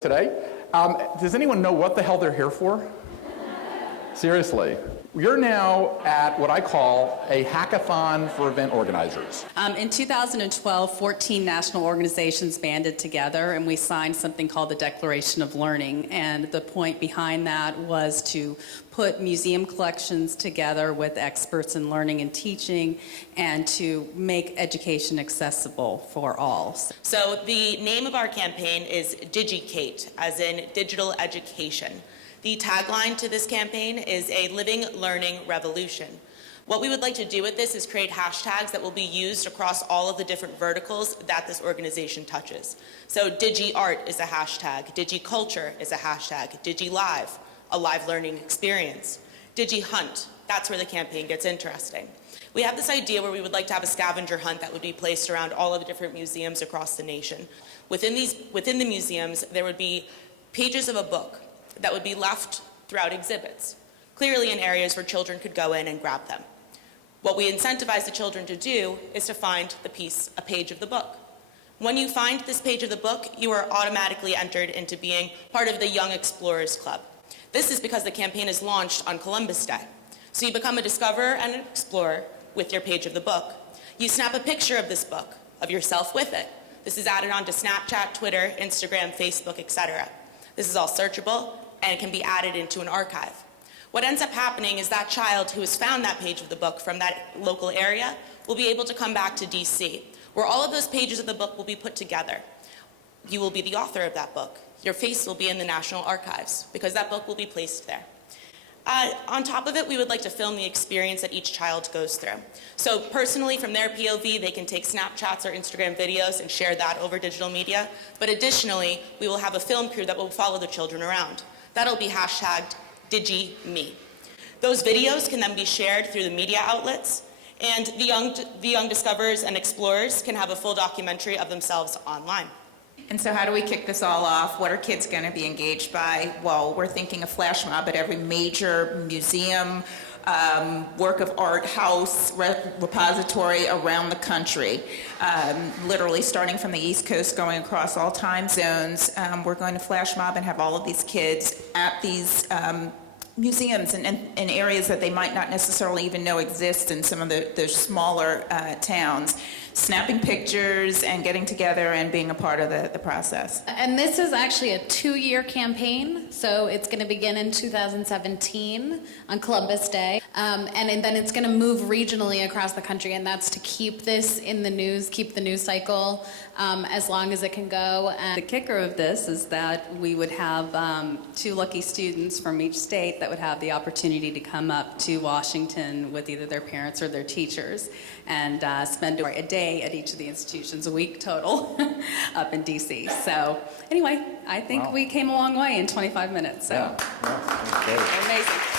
today. Does anyone know what the hell they're here for? Seriously. You're now at what I call a hackathon for event organizers. In 2012, 14 national organizations banded together and we signed something called the Declaration of Learning. And the point behind that was to put museum collections together with experts in learning and teaching and to make education accessible for all. So the name of our campaign is DigiCate, as in digital education. The tagline to this campaign is a living, learning revolution. What we would like to do with this is create hashtags that will be used across all of the different verticals that this organization touches. So DigiArt is a hashtag, DigiCulture is a hashtag, DigiLive, a live learning experience, DigiHunt, that's where the campaign gets interesting. We have this idea where we would like to have a scavenger hunt that would be placed around all of the different museums across the nation. Within the museums, there would be pages of a book that would be left throughout exhibits, clearly in areas where children could go in and grab them. What we incentivize the children to do is to find a page of the book. When you find this page of the book, you are automatically entered into being part of the Young Explorers Club. This is because the campaign is launched on Columbus Day. So you become a discoverer and an explorer with your page of the book. You snap a picture of this book, of yourself with it. This is added onto Snapchat, Twitter, Instagram, Facebook, etc. This is all searchable and it can be added into an archive. What ends up happening is that child who has found that page of the book from that local area will be able to come back to DC, where all of those pages of the book will be put together. You will be the author of that book. Your face will be in the National Archives because that book will be placed there. On top of it, we would like to film the experience that each child goes through. So personally, from their POV, they can take Snapchats or Instagram videos and share that over digital media. But additionally, we will have a film crew that will follow the children around. That'll be hashtagged DigiMe. Those videos can then be shared through the media outlets, and the young discoverers and explorers can have a full documentary of themselves online. And so how do we kick this all off? What are kids going to be engaged by? Well, we're thinking a flash mob at every major museum, work of art house, repository around the country. Literally starting from the East Coast, going across all time zones. We're going to flash mob and have all of these kids at these museums and areas that they might not necessarily even know exist in some of the smaller towns, snapping pictures and getting together and being a part of the process. And this is actually a 2-year campaign, so it's going to begin in 2017 on Columbus Day, and then it's going to move regionally across the country, and that's to keep this in the news, keep the news cycle as long as it can go. And the kicker of this is that we would have 2 lucky students from each state that would have the opportunity to come up to Washington with either their parents or their teachers and spend a day at each of the institutions, a week total, up in DC. So anyway, I think we came a long way in 25 minutes. So Yeah. Amazing.